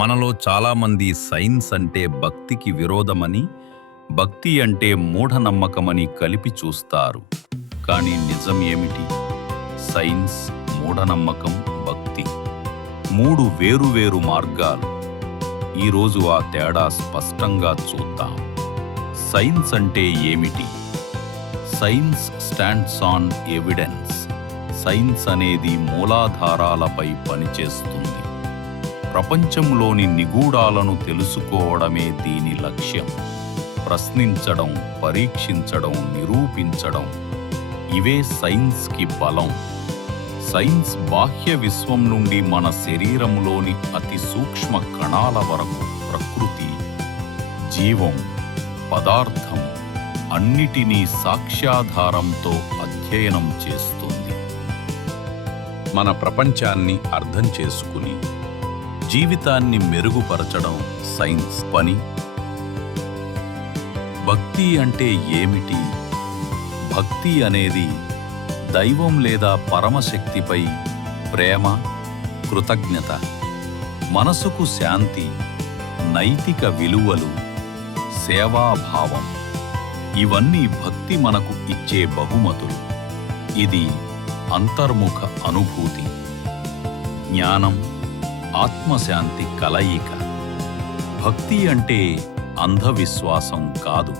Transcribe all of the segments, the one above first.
మనలో చాలామంది సైన్స్ అంటే భక్తికి విరోధమని, భక్తి అంటే మూఢనమ్మకమని కలిపి చూస్తారు. కానీ నిజం ఏమిటి? సైన్స్, మూఢనమ్మకం, భక్తి మూడు వేరువేరు మార్గాలు. ఈరోజు ఆ తేడా స్పష్టంగా చూద్దాం. సైన్స్ అంటే ఏమిటి? Science stands on evidence. Science అనేది మూలాధారాలపై పనిచేస్తుంది. ప్రపంచంలోని నిగూఢాలను తెలుసుకోవడమే దీని లక్ష్యం. ప్రశ్నించడం, పరీక్షించడం, నిరూపించడం ఇవే సైన్స్కి బలం. సైన్స్ బాహ్య విశ్వం నుండి మన శరీరంలోని అతి సూక్ష్మ కణాల వరకు ప్రకృతి, జీవం, పదార్థం అన్నిటినీ సాక్ష్యాధారంతో అధ్యయనం చేస్తుంది. మన ప్రపంచాన్ని అర్థం చేసుకుని జీవితాన్ని మెరుగుపరచడం సైన్స్ పని. భక్తి అంటే ఏమిటి? భక్తి అనేది దైవం లేదా పరమశక్తిపై ప్రేమ, కృతజ్ఞత, మనసుకు శాంతి, నైతిక విలువలు, సేవాభావం ఇవన్నీ భక్తి మనకు ఇచ్చే బహుమతులు. ఇది అంతర్ముఖ అనుభూతి, జ్ఞానం, ఆత్మశాంతి కలయిక. భక్తి అంటే అంధవిశ్వాసం కాదు.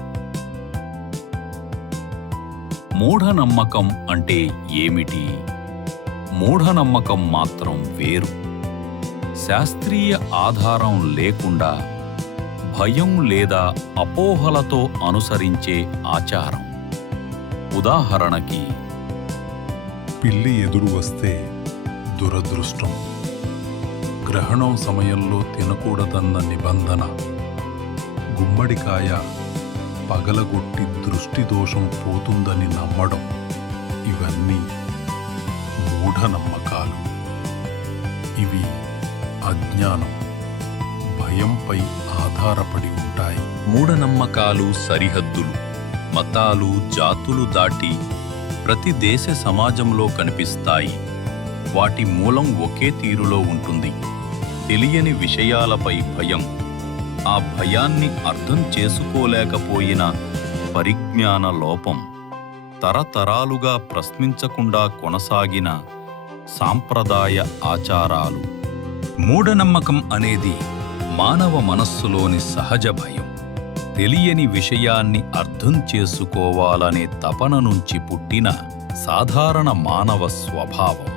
మూఢనమ్మకం అంటే ఏమిటి? మూఢనమ్మకం మాత్రం వేరు. శాస్త్రీయ ఆధారం లేకుండా భయం లేదా అపోహలతో అనుసరించే ఆచారం. ఉదాహరణకి, పిల్లి ఎదురు వస్తే దురదృష్టం, గ్రహణం సమయంలో తినకూడదన్న నిబంధన, గుమ్మడికాయ పగలగొట్టి దృష్టి దోషం పోతుందని నమ్మడం ఇవన్నీ మూఢనమ్మకాలు. ఇవి అజ్ఞానం, భయంపై ఆధారపడి ఉంటాయి. మూఢనమ్మకాలు సరిహద్దులు, మతాలు, జాతులు దాటి ప్రతి దేశ సమాజంలో కనిపిస్తాయి. వాటి మూలం ఒకే తీరులో ఉంటుంది. తెలియని విషయాలపై భయం, ఆ భయాన్ని అర్థం చేసుకోలేకపోయిన పరిజ్ఞాన లోపం, తరతరాలుగా ప్రశ్నించకుండా కొనసాగిన సాంప్రదాయ ఆచారాలు. మూఢనమ్మకం అనేది మానవ మనస్సులోని సహజ భయం, తెలియని విషయాన్ని అర్థం చేసుకోవాలనే తపన నుంచి పుట్టిన సాధారణ మానవ స్వభావం.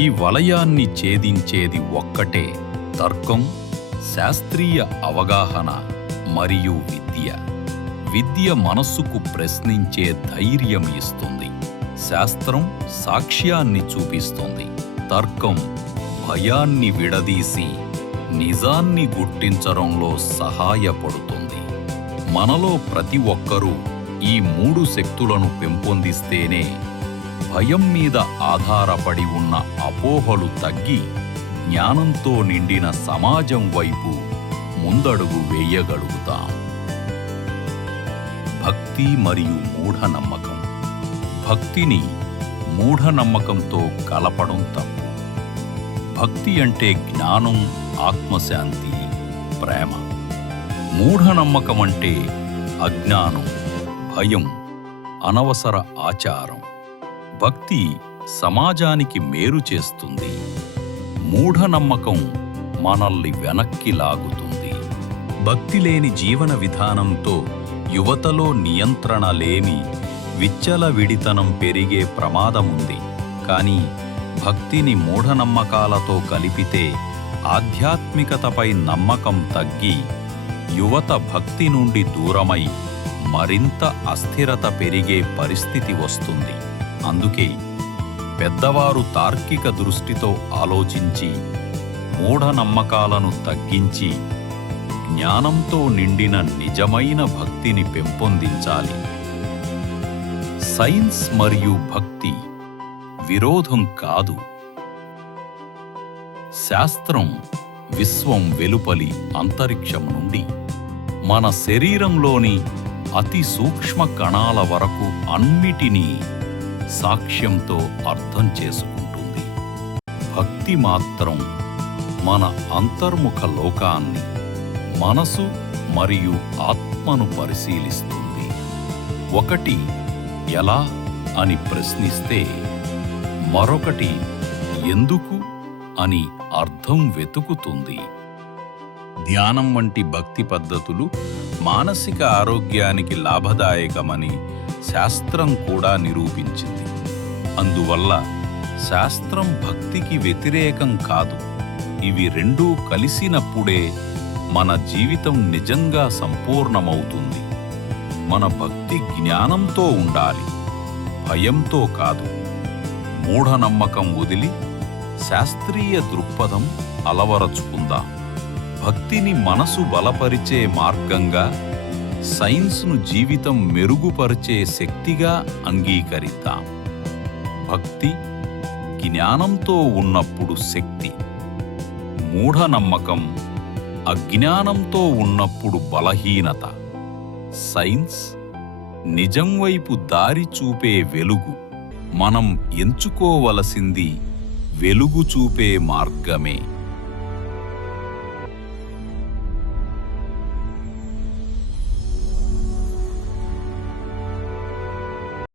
ఈ వలయాన్ని ఛేదించేది ఒక్కటే: తర్కం, శాస్త్రీయ అవగాహన మరియు విద్య. విద్య మనస్సుకు ప్రశ్నించే ధైర్యం ఇస్తుంది. శాస్త్రం సాక్ష్యాన్ని చూపిస్తుంది. తర్కం భయాన్ని విడదీసి నిజాన్ని గుర్తించడంలో సహాయపడుతుంది. మనలో ప్రతి ఒక్కరూ ఈ మూడు శక్తులను పెంపొందిస్తేనే భయం మీద ఆధారపడి ఉన్న అపోహలు తగ్గి జ్ఞానంతో నిండిన సమాజం వైపు ముందడుగు వేయగలుగుతాం. భక్తి మరియు మూఢనమ్మకం. భక్తిని మూఢనమ్మకంతో కలపడం తప్పు. భక్తి అంటే జ్ఞానం, ఆత్మశాంతి, ప్రేమ. మూఢనమ్మకం అంటే అజ్ఞానం, భయం, అనవసర ఆచారం. భక్తి సమాజానికి మేలు చేస్తుంది. మూఢనమ్మకం మనల్ని వెనక్కి లాగుతుంది. భక్తి లేని జీవన విధానంతో యువతలో నియంత్రణ లేని విచ్చలవిడితనం పెరిగే ప్రమాదముంది. కానీ భక్తిని మూఢనమ్మకాలతో కలిపితే ఆధ్యాత్మికతపై నమ్మకం తగ్గి యువత భక్తి నుండి దూరమై మరింత అస్థిరత పెరిగే పరిస్థితి వస్తుంది. అందుకే పెద్దవారు తార్కిక దృష్టితో ఆలోచించి మూఢనమ్మకాలను తగ్గించి జ్ఞానంతో నిండిన నిజమైన భక్తిని పెంపొందించాలి. సైన్స్ మరియు భక్తి విరోధం కాదు. శాస్త్రం విశ్వం వెలుపలి అంతరిక్షం నుండి మన శరీరంలోని అతి సూక్ష్మ కణాల వరకు అన్నిటినీ సాక్ష్యంతో అర్థం చేసుకుంటుంది. భక్తి మాత్రం మన అంతర్ముఖ లోకాన్ని, మనసు మరియు ఆత్మను పరిశీలిస్తుంది. ఒకటి ఎలా అని ప్రశ్నిస్తే, మరొకటి ఎందుకు అని అర్థం వెతుకుతుంది. ధ్యానం వంటి భక్తి పద్ధతులు మానసిక ఆరోగ్యానికి లాభదాయకమని శాస్త్రం కూడా నిరూపించింది. అందువల్ల శాస్త్రం భక్తికి వ్యతిరేకం కాదు. ఇవి రెండూ కలిసినప్పుడే మన జీవితం నిజంగా సంపూర్ణమవుతుంది. మన భక్తి జ్ఞానంతో ఉండాలి, భయంతో కాదు. మూఢనమ్మకం వదిలి శాస్త్రీయ దృక్పథం అలవరచుకుందాం. భక్తిని మనసు బలపరిచే మార్గంగా, సైన్స్ను జీవితం మెరుగుపరిచే శక్తిగా అంగీకరిద్దాం. భక్తి జ్ఞానంతో ఉన్నప్పుడు శక్తి, మూఢనమ్మకం అజ్ఞానంతో ఉన్నప్పుడు బలహీనత. సైన్స్ నిజం వైపు దారి చూపే వెలుగు. మనం ఎంచుకోవలసింది వెలుగు చూపే మార్గమే.